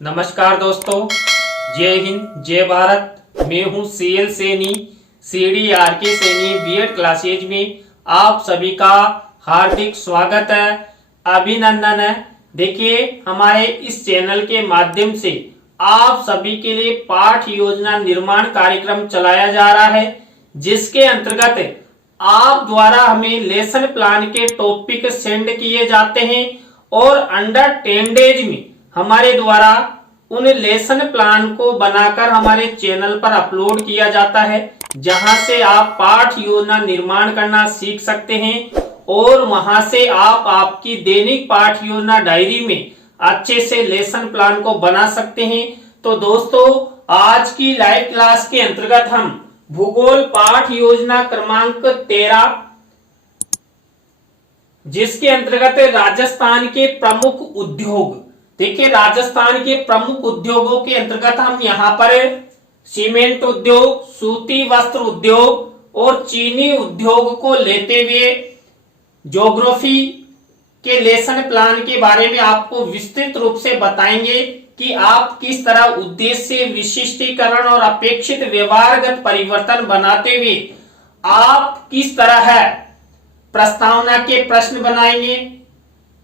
नमस्कार दोस्तों, जय हिंद जय भारत। मैं हूं CL Saini, CDRK Saini BEd classes में आप सभी का हार्दिक स्वागत है, अभिनंदन है। देखिए, हमारे इस चैनल के माध्यम से आप सभी के लिए पाठ योजना निर्माण कार्यक्रम चलाया जा रहा है, जिसके अंतर्गत आप द्वारा हमें लेसन प्लान के टॉपिक सेंड किए जाते हैं और अंडर 10 डेज में हमारे द्वारा उन लेसन प्लान को बनाकर हमारे चैनल पर अपलोड किया जाता है, जहां से आप पाठ योजना निर्माण करना सीख सकते हैं और वहां से आप आपकी दैनिक पाठ योजना डायरी में अच्छे से लेसन प्लान को बना सकते हैं। तो दोस्तों, आज की लाइव क्लास के अंतर्गत हम भूगोल पाठ योजना क्रमांक 13, जिसके अंतर्गत राजस्थान के प्रमुख उद्योग, देखिए राजस्थान के प्रमुख उद्योगों के अंतर्गत हम यहाँ पर सीमेंट उद्योग, सूती वस्त्र उद्योग और चीनी उद्योग को लेते हुए ज्योग्राफी के लेसन प्लान के बारे में आपको विस्तृत रूप से बताएंगे कि आप किस तरह उद्देश्य, विशिष्टीकरण और अपेक्षित व्यवहारगत परिवर्तन बनाते हुए आप किस तरह है प्रस्तावना के प्रश्न बनाएंगे,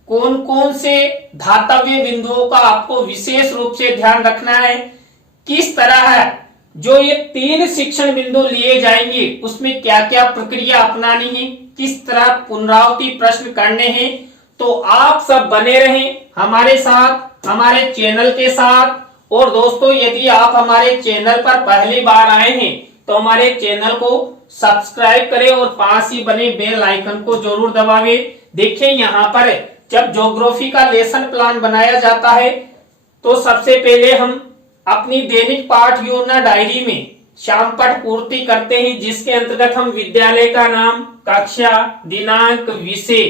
कौन कौन से धातव्य बिंदुओं का आपको विशेष रूप से ध्यान रखना है, किस तरह है जो ये 3 शिक्षण बिंदु लिए जाएंगे उसमें क्या क्या प्रक्रिया अपनानी है, किस तरह पुनरावृत्ति प्रश्न करने हैं। तो आप सब बने रहें हमारे साथ, हमारे चैनल के साथ। और दोस्तों, यदि आप हमारे चैनल पर पहली बार आए हैं तो हमारे चैनल को सब्सक्राइब करें और पास ही बने बेल आइकन को जरूर दबावें। देखिए, यहाँ पर जब ज्योग्राफी का लेसन प्लान बनाया जाता है तो सबसे पहले हम अपनी दैनिक पाठ योजना डायरी में शामपट पूर्ति करते हैं, जिसके अंतर्गत हम विद्यालय का नाम, कक्षा, दिनांक, विषय,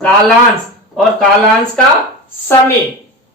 कालांश और कालांश का समय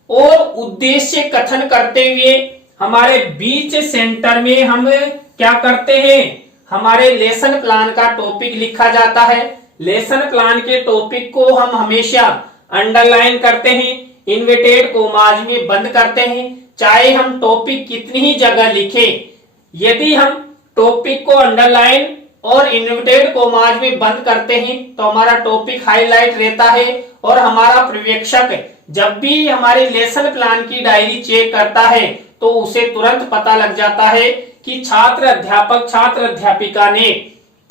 और उद्देश्य कथन करते हुए हमारे बीच सेंटर में हम क्या करते हैं, हमारे लेसन प्लान का टॉपिक लिखा जाता है। लेसन प्लान के टॉपिक को हम हमेशा अंडरलाइन करते हैं, इन्वर्टेड कोमाज में बंद करते हैं, चाहे हम टॉपिक कितनी ही जगह लिखें। यदि हम टॉपिक को अंडरलाइन और इन्वर्टेड कोमाज में बंद करते हैं तो हमारा टॉपिक हाईलाइट रहता है और हमारा पर्यवेक्षक जब भी हमारे लेसन प्लान की डायरी चेक करता है तो उसे तुरंत पता लग जाता है कि छात्र अध्यापक, छात्र अध्यापिका ने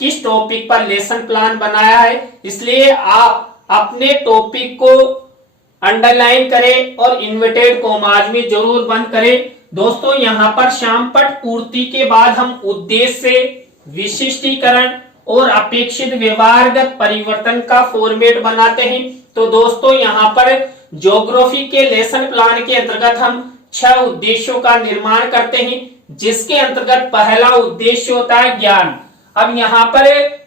किस टॉपिक पर लेसन प्लान बनाया है। इसलिए आप अपने टॉपिक को अंडरलाइन करें और इन्वर्टेड कोमाज में जरूर बंद करें। दोस्तों, यहाँ पर शामपट पूर्ति के बाद हम उद्देश्य, विशिष्टीकरण और अपेक्षित व्यवहारगत परिवर्तन का फॉर्मेट बनाते हैं। तो दोस्तों, यहाँ पर ज्योग्राफी के लेसन प्लान के अंतर्गत हम 6 उद्देश्यों का निर्माण करते हैं, जिसके अंतर्गत पहला उद्देश्य होता है ज्ञान। अब यहाँ पर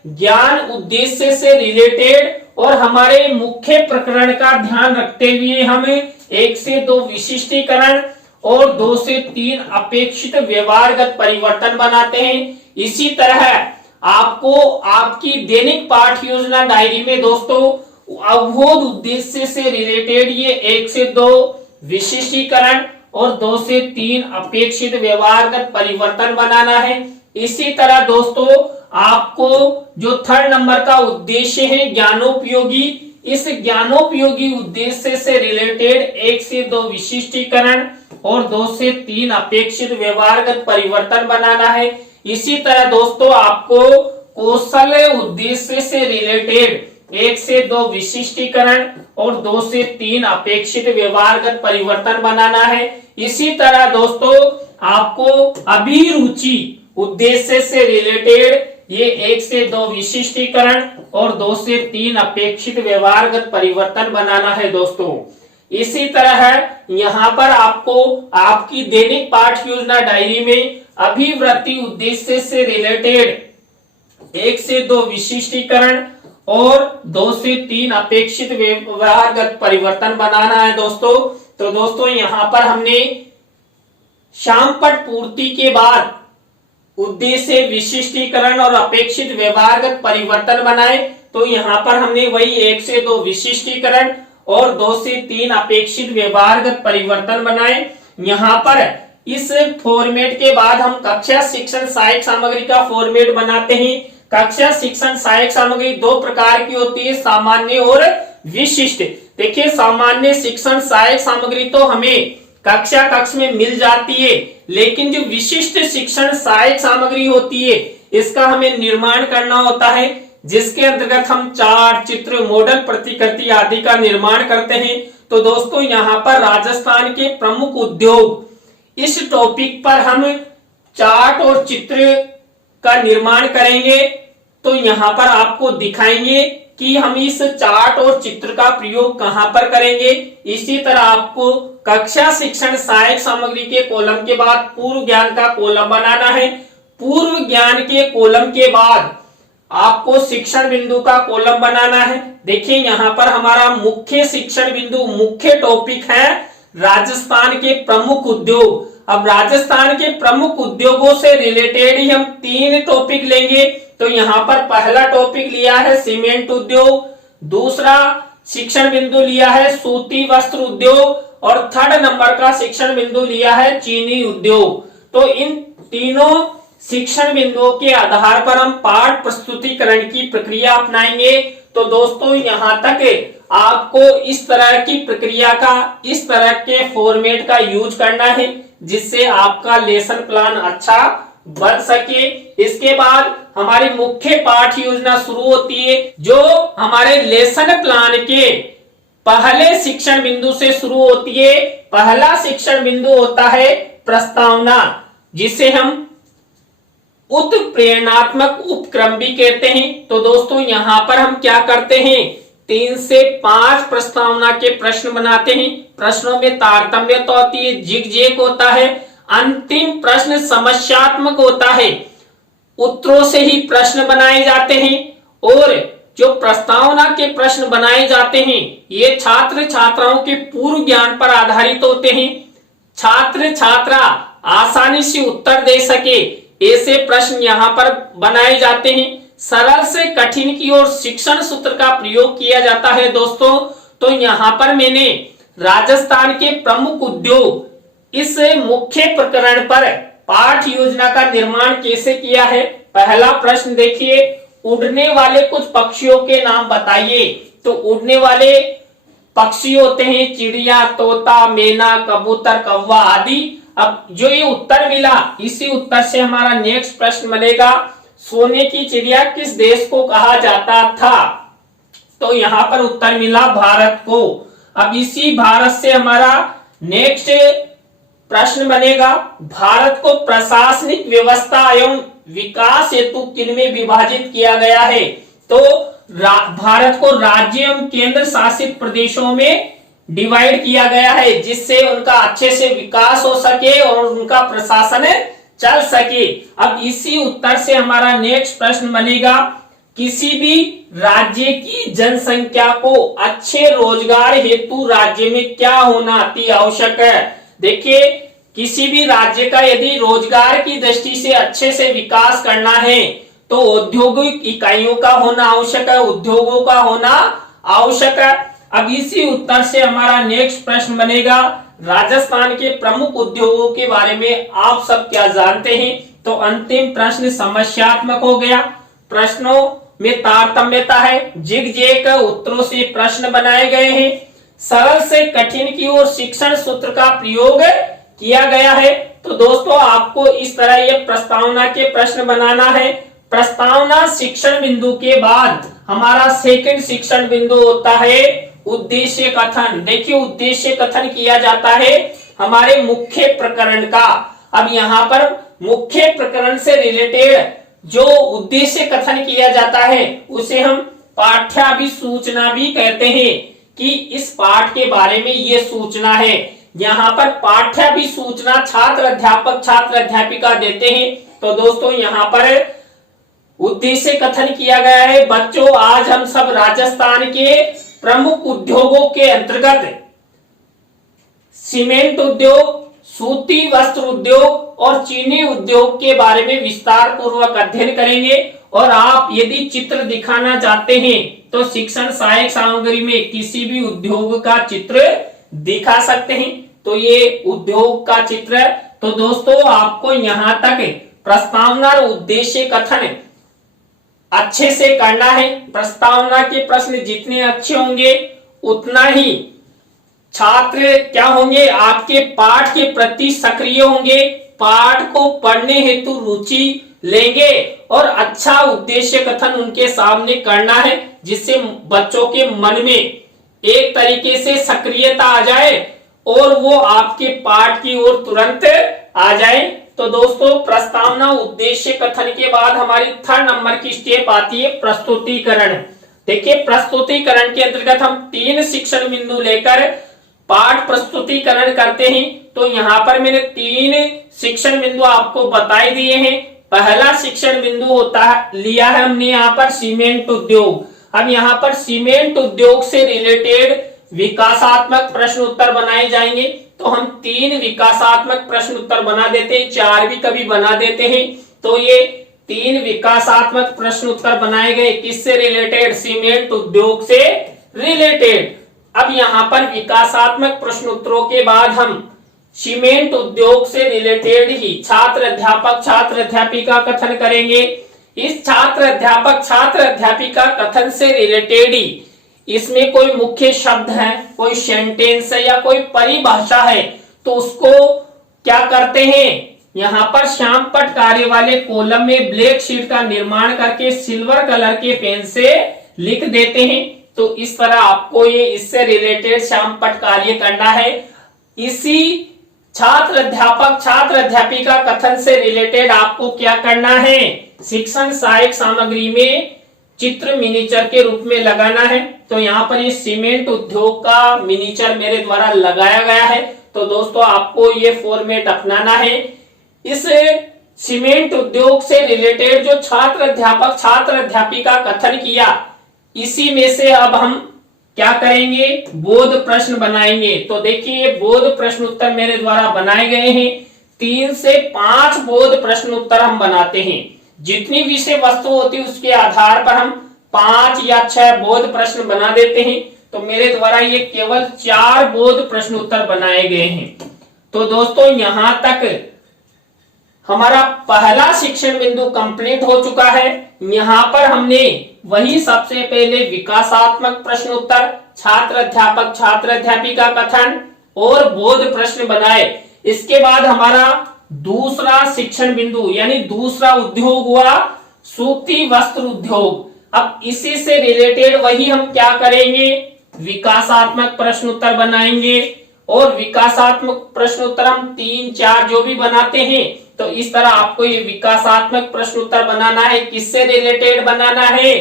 ज्ञान उद्देश्य से रिलेटेड और हमारे मुख्य प्रकरण का ध्यान रखते हुए हम 1 से 2 विशिष्टीकरण और 2 से 3 अपेक्षित व्यवहारगत परिवर्तन बनाते हैं। इसी तरह आपको आपकी दैनिक पाठ योजना डायरी में दोस्तों अवबोध उद्देश्य से रिलेटेड ये 1 से 2 विशिष्टीकरण और 2 से 3 अपेक्षित व्यवहारगत परिवर्तन बनाना है। इसी तरह दोस्तों, आपको जो 3rd नंबर का उद्देश्य है ज्ञानोपयोगी, इस ज्ञानोपयोगी उद्देश्य से रिलेटेड 1 से 2 विशिष्टीकरण और 2 से 3 अपेक्षित व्यवहारगत परिवर्तन बनाना है। इसी तरह दोस्तों, आपको कौशल उद्देश्य से रिलेटेड 1 से 2 विशिष्टीकरण और 2 से 3 अपेक्षित व्यवहारगत परिवर्तन बनाना है। इसी तरह दोस्तों, आपको अभिरुचि उद्देश्य से रिलेटेड ये 1 से 2 विशिष्टीकरण और 2 से 3 अपेक्षित व्यवहारगत परिवर्तन बनाना है दोस्तों। इसी तरह यहाँ पर आपको आपकी दैनिक पाठ योजना डायरी में अभिवृत्ति उद्देश्य से रिलेटेड 1 से 2 विशिष्टीकरण और 2 से 3 अपेक्षित व्यवहारगत परिवर्तन बनाना है दोस्तों। तो दोस्तों, यहाँ पर हमने शामपट पूर्ति के बाद उद्देश्य, विशिष्टीकरण और अपेक्षित व्यवहारगत परिवर्तन बनाए। तो यहाँ पर हमने वही 1 से 2 विशिष्टीकरण और 2 से 3 अपेक्षित व्यवहारगत परिवर्तन बनाए। यहाँ पर इस फॉर्मेट के बाद हम कक्षा शिक्षण सहायक सामग्री का फॉर्मेट बनाते हैं। कक्षा शिक्षण सहायक सामग्री दो प्रकार की होती है, सामान्य और विशिष्ट। देखिए, सामान्य शिक्षण सहायक सामग्री तो हमें कक्षा कक्ष में मिल जाती है, लेकिन जो विशिष्ट शिक्षण सहायक सामग्री होती है इसका हमें निर्माण करना होता है, जिसके अंतर्गत हम चार्ट, चित्र, मॉडल, प्रतिकृति आदि का निर्माण करते हैं। तो दोस्तों, यहाँ पर राजस्थान के प्रमुख उद्योग, इस टॉपिक पर हम चार्ट और चित्र का निर्माण करेंगे। तो यहाँ पर आपको दिखाएंगे कि हम इस चार्ट और चित्र का प्रयोग कहां पर करेंगे। इसी तरह आपको कक्षा शिक्षण सहायक सामग्री के कॉलम के बाद पूर्व ज्ञान का कॉलम बनाना है। पूर्व ज्ञान के कॉलम के बाद आपको शिक्षण बिंदु का कॉलम बनाना है। देखिए, यहाँ पर हमारा मुख्य शिक्षण बिंदु, मुख्य टॉपिक है राजस्थान के प्रमुख उद्योग। अब राजस्थान के प्रमुख उद्योगों से रिलेटेड ही हम 3 टॉपिक लेंगे। तो यहाँ पर पहला टॉपिक लिया है सीमेंट उद्योग, दूसरा शिक्षण बिंदु लिया है सूती वस्त्र उद्योग, और थर्ड नंबर का शिक्षण बिंदु लिया है चीनी उद्योग। तो इन तीनों शिक्षण बिंदुओं के आधार पर हम पाठ प्रस्तुतिकरण की प्रक्रिया अपनाएंगे। तो दोस्तों, यहाँ तक आपको इस तरह की प्रक्रिया का, इस तरह के फॉर्मेट का यूज करना है, जिससे आपका लेसन प्लान अच्छा बन सके। इसके बाद हमारी मुख्य पाठ योजना शुरू होती है, जो हमारे लेसन प्लान के पहले शिक्षण बिंदु से शुरू होती है। पहला शिक्षण बिंदु होता है प्रस्तावना, जिसे हम उत्प्रेरणात्मक उपक्रम भी कहते हैं। तो दोस्तों, यहाँ पर हम क्या करते हैं, 3 से 5 प्रस्तावना के प्रश्न बनाते हैं। प्रश्नों में तारतम्यता होती है, जिग-जैग होता है। अंतिम प्रश्न समस्यात्मक होता है, उत्तरों से ही प्रश्न बनाए जाते हैं। और जो प्रस्तावना के प्रश्न बनाए जाते हैं ये छात्र छात्राओं के पूर्व ज्ञान पर आधारित होते हैं। छात्र छात्रा आसानी से उत्तर दे सके ऐसे प्रश्न यहाँ पर बनाए जाते हैं। सरल से कठिन की ओर शिक्षण सूत्र का प्रयोग किया जाता है। दोस्तों, तो यहाँ पर मैंने राजस्थान के प्रमुख उद्योग इस मुख्य प्रकरण पर पाठ योजना का निर्माण कैसे किया है। पहला प्रश्न देखिए, उड़ने वाले कुछ पक्षियों के नाम बताइए। तो उड़ने वाले पक्षी होते हैं चिड़िया, तोता, मैना, कबूतर, कौवा आदि। अब जो ये उत्तर मिला, इसी उत्तर से हमारा नेक्स्ट प्रश्न बनेगा, सोने की चिड़िया किस देश को कहा जाता था। तो यहाँ पर उत्तर मिला भारत को। अब इसी भारत से हमारा नेक्स्ट प्रश्न बनेगा, भारत को प्रशासनिक व्यवस्था एवं विकास हेतु किनमें विभाजित किया गया है। तो भारत को राज्य एवं केंद्र शासित प्रदेशों में डिवाइड किया गया है, जिससे उनका अच्छे से विकास हो सके और उनका प्रशासन चल सके। अब इसी उत्तर से हमारा नेक्स्ट प्रश्न बनेगा, किसी भी राज्य की जनसंख्या को अच्छे रोजगार हेतु राज्य में क्या होना अति आवश्यक है। देखिए, किसी भी राज्य का यदि रोजगार की दृष्टि से अच्छे से विकास करना है तो औद्योगिक इकाइयों का होना आवश्यक है, उद्योगों का होना आवश्यक है। अब इसी उत्तर से हमारा नेक्स्ट प्रश्न बनेगा, राजस्थान के प्रमुख उद्योगों के बारे में आप सब क्या जानते हैं। तो अंतिम प्रश्न समस्यात्मक हो गया, प्रश्नों में तारतम्यता है, जिग-जैग उत्तरों से प्रश्न बनाए गए हैं। सरल से कठिन की ओर शिक्षण सूत्र का प्रयोग किया गया है। तो दोस्तों, आपको इस तरह ये प्रस्तावना के प्रश्न बनाना है। प्रस्तावना शिक्षण बिंदु के बाद हमारा सेकंड शिक्षण बिंदु होता है उद्देश्य कथन। देखिए, उद्देश्य कथन किया जाता है हमारे मुख्य प्रकरण का। अब यहाँ पर मुख्य प्रकरण से रिलेटेड जो उद्देश्य कथन किया जाता है उसे हम पाठ्याभिसूचना भी कहते हैं, कि इस पाठ के बारे में ये सूचना है। यहाँ पर पाठ्याभिसूचना छात्र अध्यापक छात्र अध्यापिका देते हैं। तो दोस्तों, यहाँ पर उद्देश्य कथन किया गया है, बच्चों आज हम सब राजस्थान के प्रमुख उद्योगों के अंतर्गत सीमेंट उद्योग, सूती वस्त्र उद्योग और चीनी उद्योग के बारे में विस्तार पूर्वक अध्ययन करेंगे। और आप यदि चित्र दिखाना चाहते हैं तो शिक्षण सहायक सामग्री में किसी भी उद्योग का चित्र दिखा सकते हैं। तो ये उद्योग का चित्र है। तो दोस्तों आपको यहां तक प्रस्तावना और उद्देश्य कथन अच्छे से करना है। प्रस्तावना के प्रश्न जितने अच्छे होंगे उतना ही छात्र क्या होंगे, आपके पाठ के प्रति सक्रिय होंगे, पाठ को पढ़ने हेतु रुचि लेंगे और अच्छा उद्देश्य कथन उनके सामने करना है, जिससे बच्चों के मन में एक तरीके से सक्रियता आ जाए और वो आपके पाठ की ओर तुरंत आ जाए। तो दोस्तों प्रस्तावना उद्देश्य कथन के बाद हमारी 3rd नंबर की स्टेप आती है प्रस्तुतिकरण। देखिए प्रस्तुतिकरण के अंतर्गत हम 3 शिक्षण बिंदु लेकर पाठ प्रस्तुतिकरण करते हैं। तो यहाँ पर मैंने 3 शिक्षण बिंदु आपको बताए दिए हैं। पहला शिक्षण बिंदु होता है, लिया है हमने यहाँ पर सीमेंट उद्योग। अब यहाँ पर सीमेंट उद्योग से रिलेटेड विकासात्मक प्रश्न उत्तर बनाए जाएंगे। तो हम 3 विकासात्मक प्रश्न उत्तर बना देते हैं, 4 भी कभी बना देते हैं। तो ये 3 विकासात्मक प्रश्न उत्तर बनाए गए, किससे रिलेटेड, सीमेंट उद्योग से रिलेटेड। अब यहाँ पर विकासात्मक प्रश्न उत्तरों के बाद हम सीमेंट उद्योग से रिलेटेड ही छात्र अध्यापक छात्र अध्यापिका कथन करेंगे। इस छात्र अध्यापक छात्र अध्यापिका कथन से रिलेटेड ही इसमें कोई मुख्य शब्द है, कोई सेंटेंस है या कोई परिभाषा है, तो उसको क्या करते हैं, यहाँ पर श्याम पट कार्य वाले कॉलम में ब्लैक शीट का निर्माण करके सिल्वर कलर के पेन से लिख देते हैं। तो इस तरह आपको ये इससे रिलेटेड श्याम पट कार्य करना है। इसी छात्र अध्यापक छात्र अध्यापिका कथन से रिलेटेड आपको क्या करना है, शिक्षण सहायक सामग्री में चित्र मिनीचर के रूप में लगाना है। तो यहाँ पर ये सीमेंट उद्योग का मिनीचर मेरे द्वारा लगाया गया है। तो दोस्तों आपको ये फॉर्मेट अपनाना है। इस सीमेंट उद्योग से रिलेटेड जो छात्र अध्यापक छात्र अध्यापिका कथन किया, इसी में से अब हम क्या करेंगे, बोध प्रश्न बनाएंगे। तो देखिए बोध प्रश्न उत्तर मेरे द्वारा बनाए गए हैं। 3 से 5 बोध प्रश्न उत्तर हम बनाते हैं। जितनी विषय वस्तु होती है उसके आधार पर हम 5 या 6 बोध प्रश्न बना देते हैं। तो मेरे द्वारा ये केवल 4 बोध प्रश्न उत्तर बनाए गए हैं। तो दोस्तों यहां तक हमारा पहला शिक्षण बिंदु कंप्लीट हो चुका है। यहाँ पर हमने वही सबसे पहले विकासात्मक प्रश्न उत्तर, छात्र अध्यापक छात्र अध्यापिका कथन और बोध प्रश्न बनाए। इसके बाद हमारा दूसरा शिक्षण बिंदु यानी दूसरा उद्योग हुआ सूती वस्त्र उद्योग। अब इसी से रिलेटेड वही हम क्या करेंगे, विकासात्मक प्रश्न उत्तर बनाएंगे। और विकासात्मक प्रश्न उत्तर हम 3-4 जो भी बनाते हैं, तो इस तरह आपको ये विकासात्मक प्रश्न उत्तर बनाना है। किससे रिलेटेड बनाना है,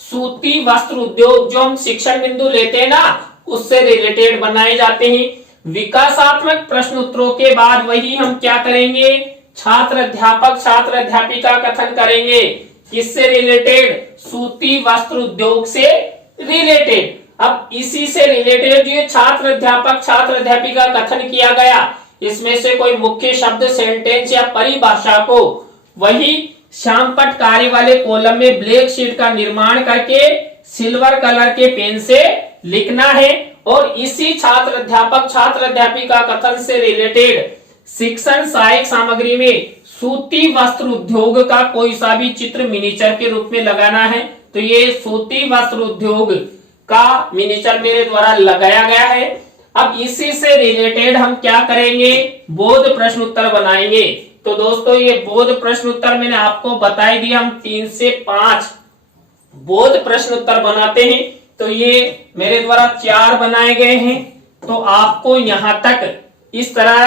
सूती वस्त्र उद्योग जो हम शिक्षण बिंदु लेते हैं ना, उससे रिलेटेड बनाए जाते हैं। विकासात्मक प्रश्न उत्तरों के बाद वही हम क्या करेंगे, छात्र अध्यापक छात्र अध्यापिका कथन करेंगे। किससे रिलेटेड, सूती वस्त्र उद्योग से रिलेटेड। अब इसी से रिलेटेड जो छात्र अध्यापक छात्र अध्यापिका कथन किया गया, इसमें से कोई मुख्य शब्द सेंटेंस या परिभाषा को वही श्यामपट्ट कार्य वाले कॉलम में ब्लैक शीट का निर्माण करके सिल्वर कलर के पेन से लिखना है। और इसी छात्र अध्यापक छात्र अध्यापिका कथन से रिलेटेड शिक्षण सहायक सामग्री में सूती वस्त्र उद्योग का कोई सा भी चित्र मिनीचर के रूप में लगाना है। तो ये सूती वस्त्र उद्योग का मिनीचर मेरे द्वारा लगाया गया है। अब इसी से रिलेटेड हम क्या करेंगे, बोध प्रश्न उत्तर बनाएंगे। तो दोस्तों ये बोध प्रश्न उत्तर मैंने आपको बताई दिया, हम 3 से 5 बोध प्रश्न उत्तर बनाते हैं। तो ये मेरे द्वारा 4 बनाए गए हैं। तो आपको यहां तक इस तरह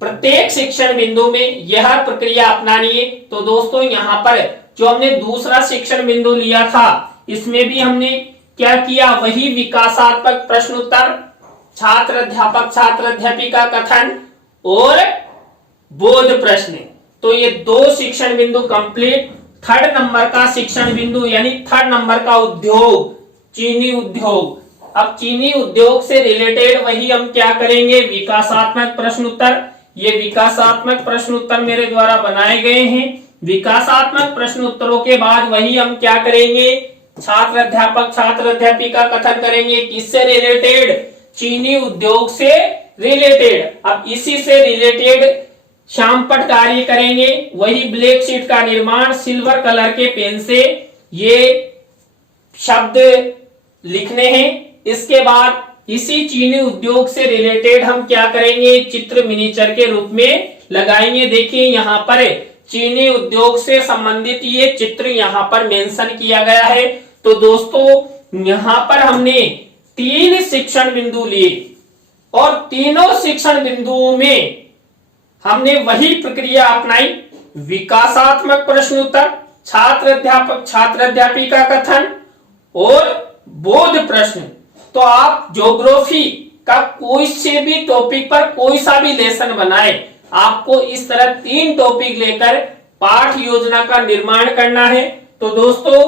प्रत्येक शिक्षण बिंदु में यह प्रक्रिया अपनानी है। तो दोस्तों यहाँ पर जो हमने दूसरा शिक्षण बिंदु लिया था, इसमें भी हमने क्या किया, वही विकासात्मक प्रश्न उत्तर, छात्र अध्यापक छात्र अध्यापिका कथन और बोध प्रश्न। तो ये 2 शिक्षण बिंदु कंप्लीट। 3rd नंबर का शिक्षण बिंदु यानी 3rd नंबर का उद्योग, चीनी उद्योग। अब चीनी उद्योग से रिलेटेड वही हम क्या करेंगे, विकासात्मक प्रश्न उत्तर। ये विकासात्मक प्रश्न उत्तर मेरे द्वारा बनाए गए हैं। विकासात्मक प्रश्न उत्तरों के बाद वही हम क्या करेंगे, छात्र अध्यापक छात्र अध्यापिका कथन करेंगे। किससे रिलेटेड, चीनी उद्योग से रिलेटेड। अब इसी से रिलेटेड श्यामपट्ट कार्य करेंगे, वही ब्लैक शीट का निर्माण सिल्वर कलर के पेन से ये शब्द लिखने हैं। इसके बाद इसी चीनी उद्योग से रिलेटेड हम क्या करेंगे, चित्र मिनीचर के रूप में लगाएंगे। देखिए यहाँ पर चीनी उद्योग से संबंधित ये चित्र यहाँ पर मेंशन किया गया है। तो दोस्तों यहाँ पर हमने 3 शिक्षण बिंदु लिए और तीनों शिक्षण बिंदुओं में हमने वही प्रक्रिया अपनाई, विकासात्मक प्रश्न उत्तर, छात्र अध्यापक छात्र अध्यापिका कथन और बोध प्रश्न। तो आप ज्योग्राफी का कोई से भी टॉपिक पर कोई सा भी लेसन बनाए, आपको इस तरह 3 टॉपिक लेकर पाठ योजना का निर्माण करना है। तो दोस्तों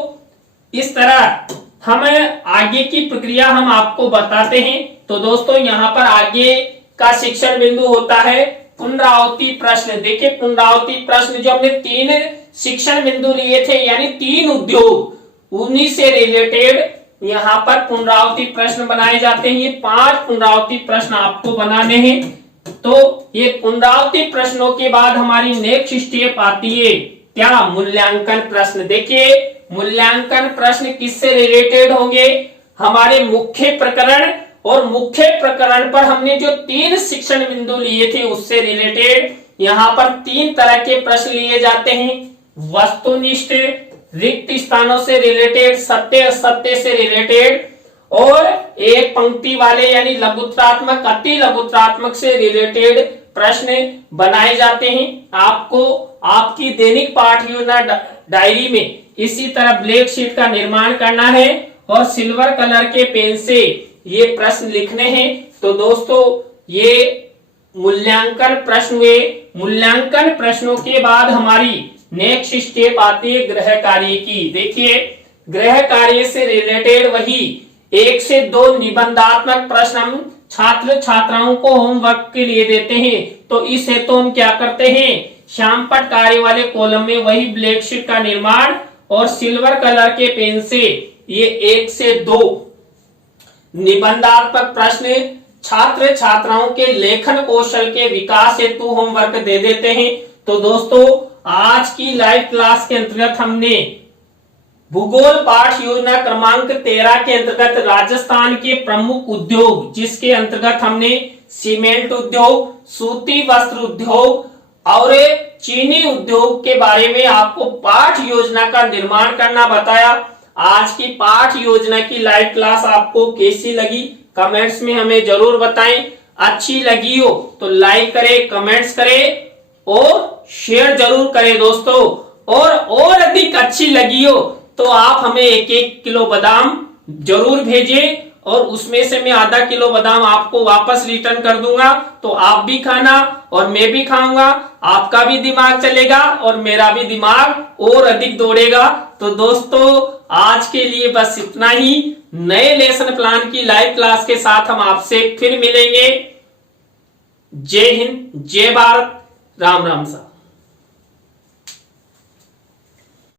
इस तरह हम आगे की प्रक्रिया हम आपको बताते हैं। तो दोस्तों यहाँ पर आगे का शिक्षण बिंदु होता है पुनरावृत्ति प्रश्न। देखिए पुनरावृत्ति प्रश्न जो हमने 3 शिक्षण बिंदु लिए थे यानी 3 उद्योग, उन्हीं से रिलेटेड यहाँ पर पुनरावृत्ति प्रश्न बनाए जाते हैं। ये 5 पुनरावृत्ति प्रश्न आपको बनाने हैं। तो ये पुनरावृत्ति प्रश्नों के बाद हमारी नेक्स्ट स्टेप आती है क्या, मूल्यांकन प्रश्न। देखिए मूल्यांकन प्रश्न किससे रिलेटेड होंगे, हमारे मुख्य प्रकरण और मुख्य प्रकरण पर हमने जो 3 शिक्षण बिंदु लिए थे उससे रिलेटेड यहाँ पर 3 तरह के प्रश्न लिए जाते हैं, वस्तुनिष्ठ, रिक्त स्थानों से रिलेटेड, सत्य असत्य से रिलेटेड और एक पंक्ति वाले यानी लघुत्रात्मक अति लघुत्रात्मक से रिलेटेड प्रश्न बनाए जाते हैं। आपको आपकी दैनिक पाठ योजना डायरी में इसी तरह ब्लैक शीट का निर्माण करना है और सिल्वर कलर के पेन से ये प्रश्न लिखने हैं। तो दोस्तों ये मूल्यांकन प्रश्न हुए। मूल्यांकन प्रश्नों के बाद हमारी नेक्स्ट स्टेप आती है गृह कार्य की। देखिए गृह कार्य से रिलेटेड वही 1 से 2 निबंधात्मक प्रश्न हम छात्र छात्राओं को होमवर्क के लिए देते हैं। तो इस हेतु हम क्या करते हैं, श्यामपट्ट कार्य वाले कॉलम में वही ब्लैक शीट का निर्माण और सिल्वर कलर के पेन से ये 1 से 2 निबंधात्मक प्रश्न छात्र छात्राओं के लेखन कौशल के विकास हेतु होमवर्क दे देते हैं। तो दोस्तों आज की लाइव क्लास के अंतर्गत हमने भूगोल पाठ योजना क्रमांक 13 के अंतर्गत राजस्थान के प्रमुख उद्योग, जिसके अंतर्गत हमने सीमेंट उद्योग, सूती वस्त्र उद्योग और चीनी उद्योग के बारे में आपको पाठ योजना का निर्माण करना बताया। आज की पाठ योजना की लाइव क्लास आपको कैसी लगी कमेंट्स में हमें जरूर बताएं। अच्छी लगी हो तो लाइक करें, कमेंट्स करें और शेयर जरूर करें दोस्तों। और अधिक अच्छी लगी हो तो आप हमें 1-1 किलो बादाम जरूर भेजें और उसमें से मैं आधा किलो बादाम आपको वापस रिटर्न कर दूंगा। तो आप भी खाना और मैं भी खाऊंगा, आपका भी दिमाग चलेगा और मेरा भी दिमाग और अधिक दौड़ेगा। तो दोस्तों आज के लिए बस इतना ही। नए लेसन प्लान की लाइव क्लास के साथ हम आपसे फिर मिलेंगे। जय हिंद, जय भारत, राम राम सा।